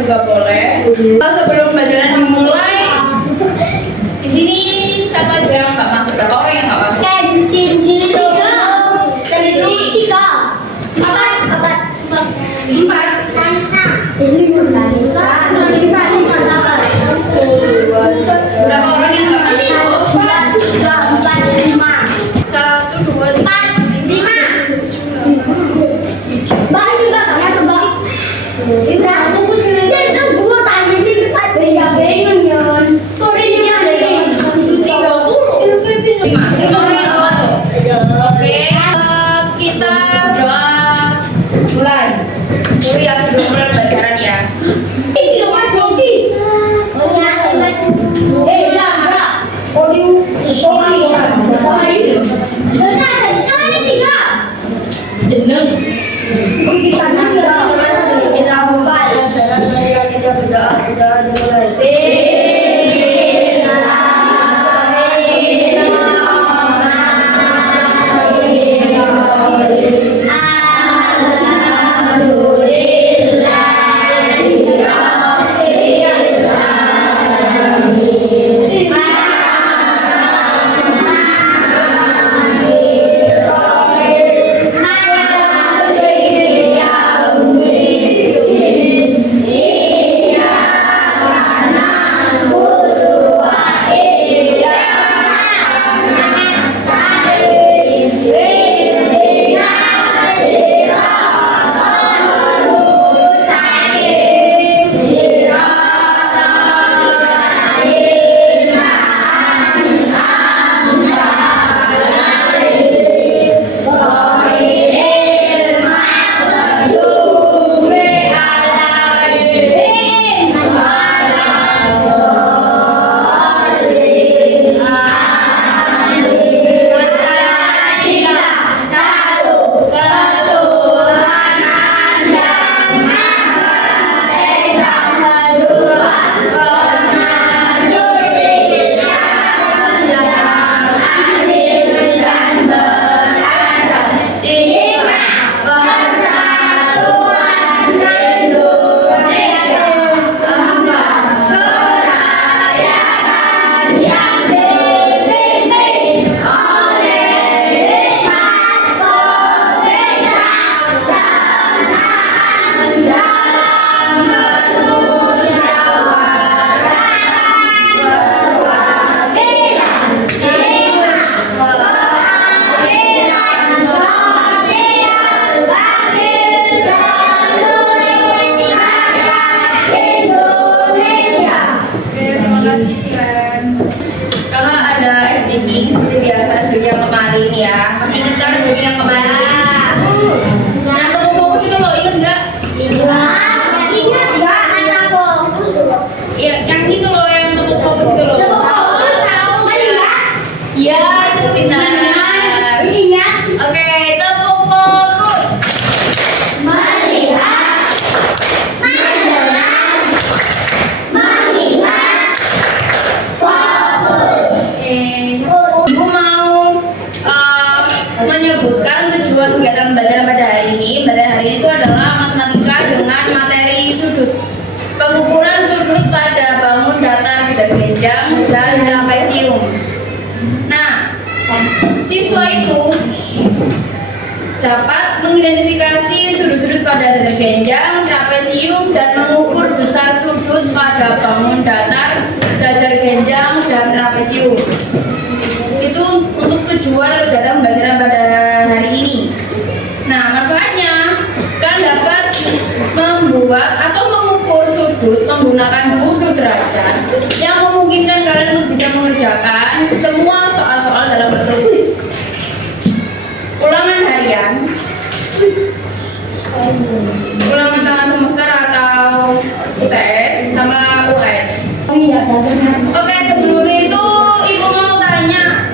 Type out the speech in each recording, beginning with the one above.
juga boleh. Sebelum pelajaran dimulai, di sini siapa aja yang nggak masuk? Berapa orang yang nggak masuk? Empat. Berapa orang yang nggak masuk? 1, 2, 3, 5 orang yang nggak masuk. Oke, kita berdoa mulai. Dulu ya sebelum mulai pelajaran ya. Jeneng. Kita berdoa mulai. Siswa itu dapat mengidentifikasi sudut-sudut pada jajar genjang, trapesium, dan mengukur besar sudut pada bangun datar, jajar genjang, dan trapesium. Itu untuk tujuan kegiatan pembelajaran pada hari ini. Nah, manfaatnya kan dapat membuat atau mengukur sudut menggunakan busur derajat yang memungkinkan kalian untuk bisa mengerjakan semua soal-soal dalam bentuk ulangan harian, ulangan tengah semester atau UTS sama US. Oke, sebelum itu ibu mau tanya,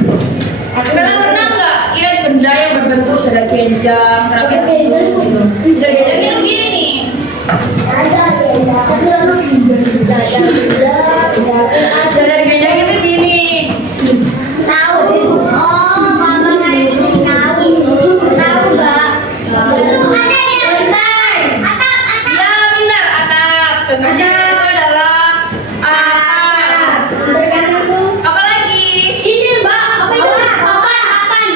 kalian pernah nggak lihat benda yang berbentuk jajar genjang, trapesium gitu? Jajar genjang itu gini nih. Jajar genjang itu gini. Tengahnya itu adalah atap. Apa lagi? Ini Mbak, apa itu? Papan.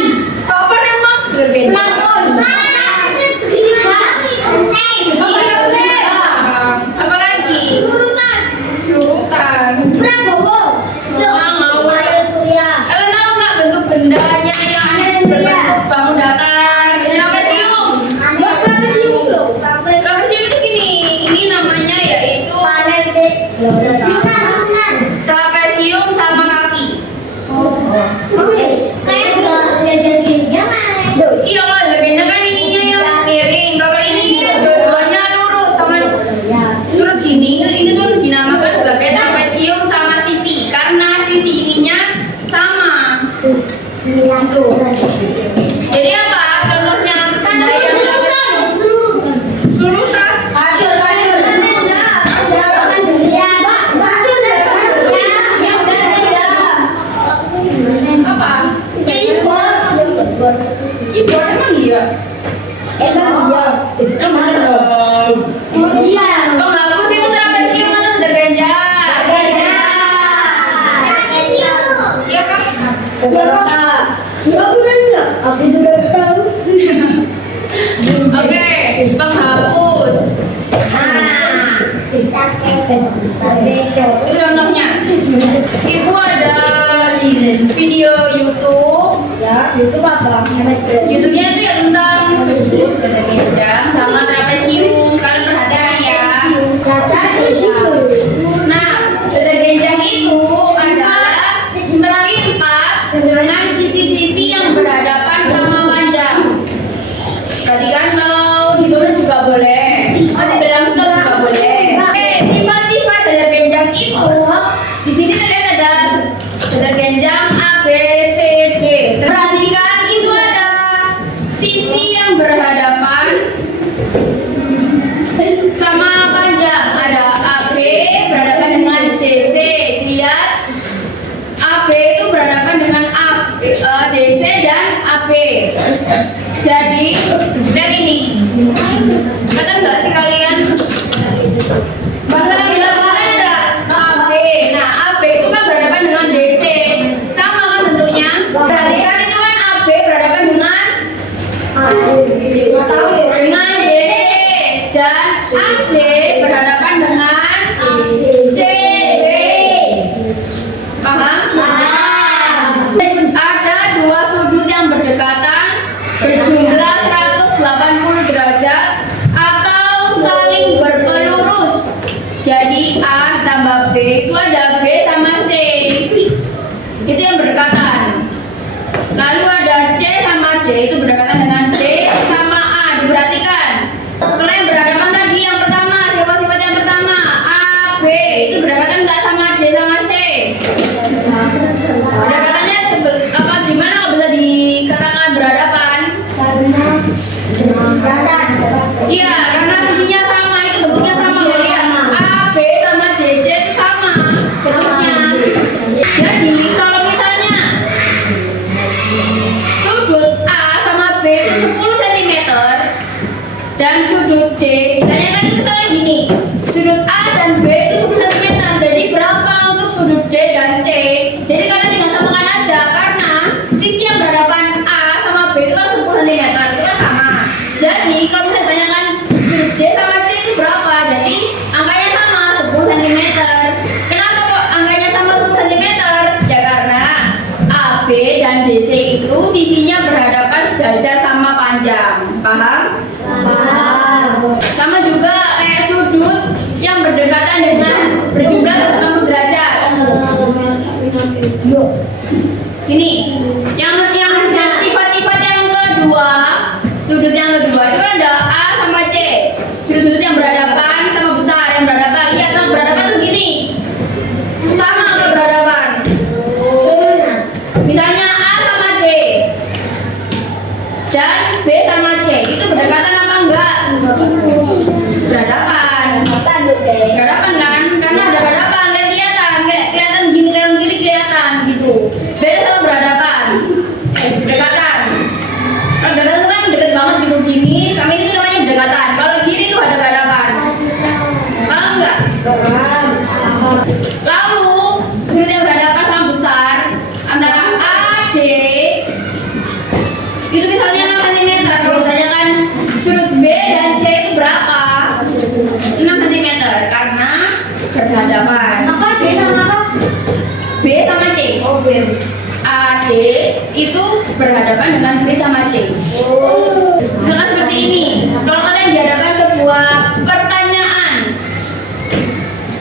Apa emang? Pelakon. Apa lagi? Urutan. Surutan. Prabowo. Kalian tahu nggak bentuk bendanya yang berbentuk bangun datar? Trapesium. Trapesium itu gini. Ini namanya yaitu trapesium sama kaki. Iya, kalau harganya kan ininya yang miring. Kalau ini dua-duanya lurus sama terus gini. Ini tuh dinamakan sebagai trapesium sama sisi karena sisi ininya sama. Tuh. Jadi apa? Contohnya benda yang surutan. Apa? Keyboard emang iya? Emang dong. Penghapus itu trapesium atau terganjal? Iya kan? Oke, penghapus. Itu contohnya. Ibu ada video YouTube. YouTube-nya itu ya tentang sudut terganjal sama trapesium. Kalian perhatikan ya. Nah, terganjal itu adalah segi empat dengan sisi-sisi yang berhadapan sama panjang. Perhatikan kalau ditulis juga boleh. Kalau dibilang stop juga boleh. Oke, sifat-sifat terganjal itu di sini terlihat ada terganjal A, B, C, D. Perhatikan itu ada sisi yang berhadapan sama panjang. Ada AB berhadapan dengan DC. Lihat, AB itu berhadapan dengan DC dan AB. Jadi, lihat ini. Kelihatan nggak sih kalian? Bahkan di belakangnya ada AB. Nah, AB itu kan berhadapan dengan DC. Sama kan bentuknya? Perhatikan itu kan AB berhadapan dengan DC dan AD berhadapan dengan CD. Paham? Ada dua sudut yang berdekatan berjumlah 180 derajat atau saling berpelurus. Jadi A tambah B itu ada B sama C. Itu yang berdekatan. Lalu ada C sama D itu berdekatan dengan D sama A. Diperhatikan. Kalau yang berhadapan tadi yang pertama, sifat-sifat yang pertama A, B itu berdekatan nggak sama D sama C? Berdekatannya apa gimana kalau bisa dikatakan berhadapan? Iya, karena sisinya sama, itu bentuknya sama. Lihat, A, B sama DC itu sama bentuknya. Jadi kalau misalnya sudut A sama B itu 10 cm dan sudut D ditanyakan itu misalnya gini, sudut A dan B itu 10 cm. Jadi berapa untuk sudut D dan C? Jadi kalian tinggal samakan aja karena sisi yang berhadapan A sama B itu kan 10 cm, itu kan sama. Jadi kalau misalnya ditanyakan sudut D sama C itu berapa? Jadi angkanya sama 10 cm. Kenapa kok angkanya sama 10 cm? Ya karena AB dan DC itu sisinya berhadapan sejajar sama panjang. Paham? Sama juga kayak sudut yang berdekatan dengan berjumlah 80 derajat. Ini yang sifat-sifat yang kedua, sudut yang kedua itu kan ada A sama C. Sudut-sudut yang berhadapan sama besar, yang berhadapan. Lihat sama berhadapan tuh gini. Sama kalau berhadapan. Misalnya A sama D dan B sama C itu berdekatan apa enggak? Berhadapan. Berhadapan kan? Karena ada berhadapan, kelihatan gini kanan kiri kelihatan gitu. Beda sama berhadapan. Berdekatan. Kalau berdekatan kan deket banget gitu gini, kami itu namanya berdekatan. Kalau gini tuh ada berhadapan. Paham enggak? Lalu sudut yang berhadapan sama besar antara AD itu misalnya 6 cm. Kalau ditanyakan sudut B dan C itu berapa? 6 cm karena berhadapan. Apa D sama apa? B sama C. Oh, B. AD itu berhadapan dengan B sama C. Oh. Misalkan seperti ini. Kalau kalian dihadapkan sebuah pertanyaan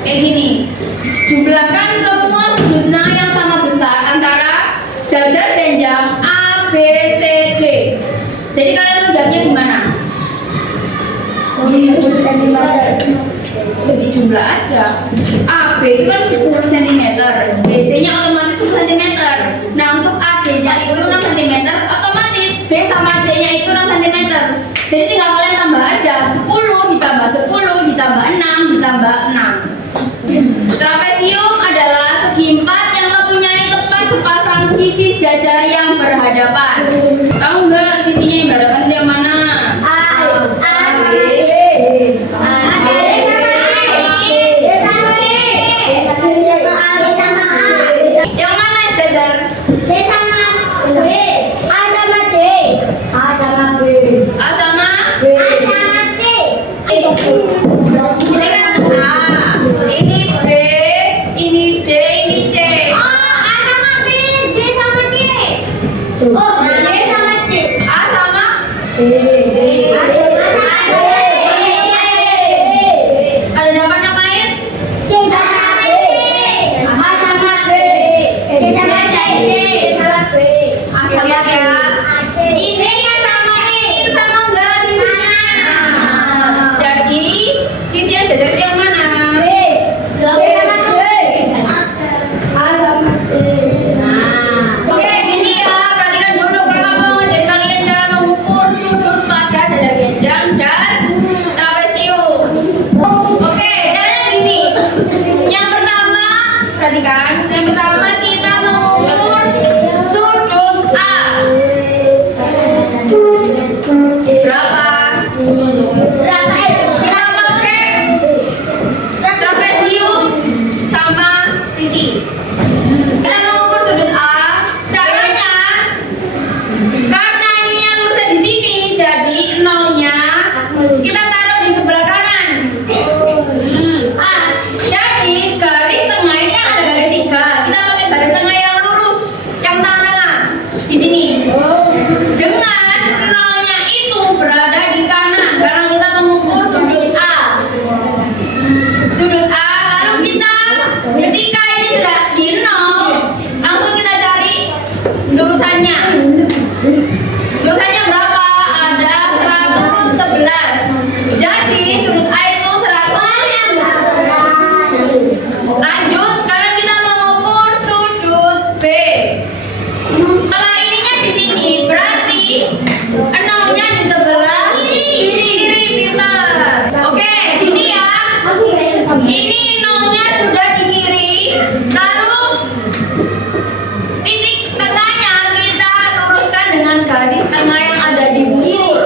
kayak gini, jumlahkan semua sudutnya yang sama besar antara jajar panjang A, B, C, D. Jadi kalian mau jawabnya gimana? Jadi jumlah aja. A, B itu kan 10 cm, BC nya otomatis 10 cm. Nah untuk AD nya itu 6 cm, otomatis B sama C nya itu 6 cm. Jadi tinggal kalian tambah aja, 10 ditambah 10 ditambah 6 ditambah 6. Trapesium adalah segi empat yang mempunyai tepat sepasang sisi jajar yang berhadapan. Tahu nggak sisinya yang berhadapan itu yang mana? Yang mana yang jajar? A sama ini kan A, ini B, ini D, ini C. A sama ada jawaban yang lain? Lihat ya. Ini yang sama ini sama enggak sisinya? Jadi sisi yang jajar itu yang mana? Oke, gini ya, perhatikan dulu kakak mau ngajarin kalian cara mengukur sudut pada jajar genjang dan trapesium. Oke, caranya gini. Yang pertama, perhatikan. Yang pertama kita mengukur sudut A. Berapa? Kita pakai trapesium sama sisi. Kita mengukur sudut A. Caranya, karena ini yang lurusnya di sini, jadi nolnya kita taruh di sebelah kanan. Jadi garis tengah ini ada garis 3. Kita pakai garis tengah yang lurus, yang tengah-tengah di sini. Dengan nolnya itu berada di kanan karena kita mengukur sudut A. Sudut A, lalu kita ketika ini sudah di 0, langsung kita cari lurusannya. Lurusannya berapa? Ada 111. Jadi sudut A itu 100. Lanjut, sekarang kita mengukur sudut B. Kalau ininya di sini, berarti nolnya di sebelah kiri, pintar. Oke, gini ya. Ini nolnya sudah di kiri, lalu titik tengahnya kita luruskan dengan garis tengah yang ada di busur.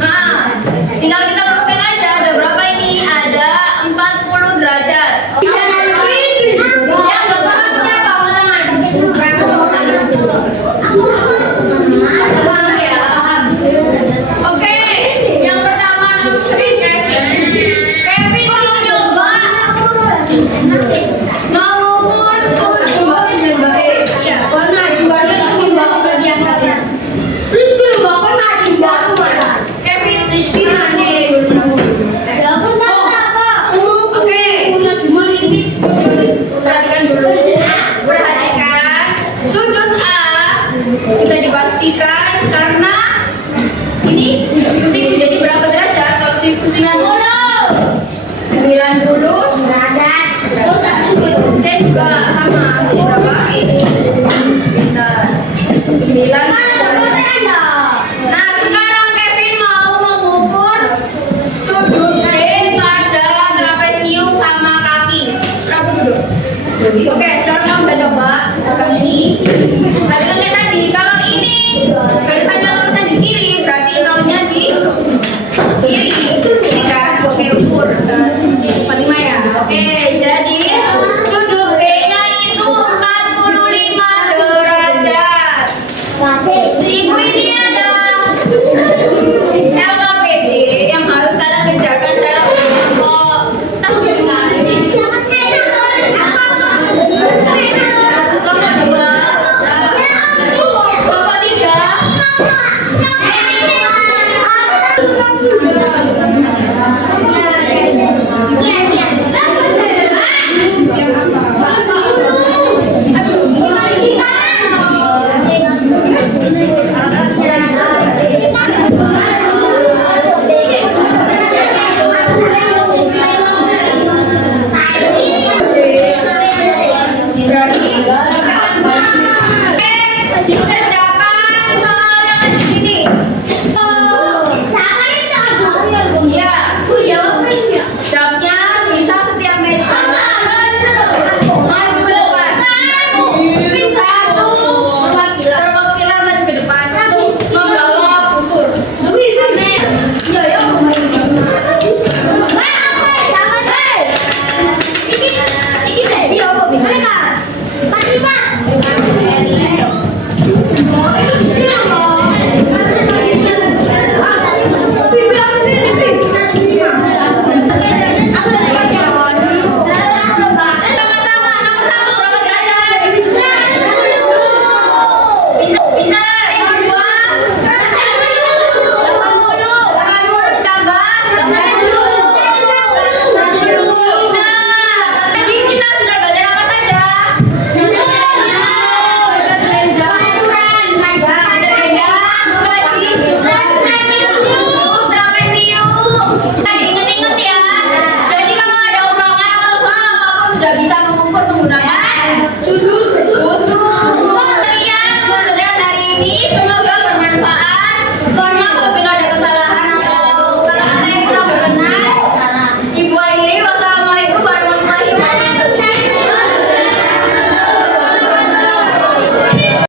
Nah, tinggal kita luruskan aja. Ada berapa ini? Ada 40 derajat. Yang nggak paham siapa? Angkat tangan. Paham ya? Oke, yang pertama Kevin. Kevin mau coba mengukur sudut B. Ya, warna jualnya itu bawa bagian kalian. Rizky lu bawa maju bawa. Kevin Rizky mana? Oke, sudut. Perhatikan dulu. Perhatikan sudut A bisa dipastikan karena ini pusing jadi berapa derajat? Kalau pusing 90 derajat. Saya juga sama. Berapa? Bentar. 9. Nah, sekarang Kevin mau mengukur sudut B pada trapesium sama kaki. Berapa dulu? Oke, sekarang kamu bisa coba pegang ini. Perhatikan kayak tadi, kalau ini garisannya lurusnya di kiri, berarti nolnya di kiri. Ini kan, oke ukur. 45 ya. menggunakan sudut tusuk. Sekian pembelajaran hari ini, semoga bermanfaat.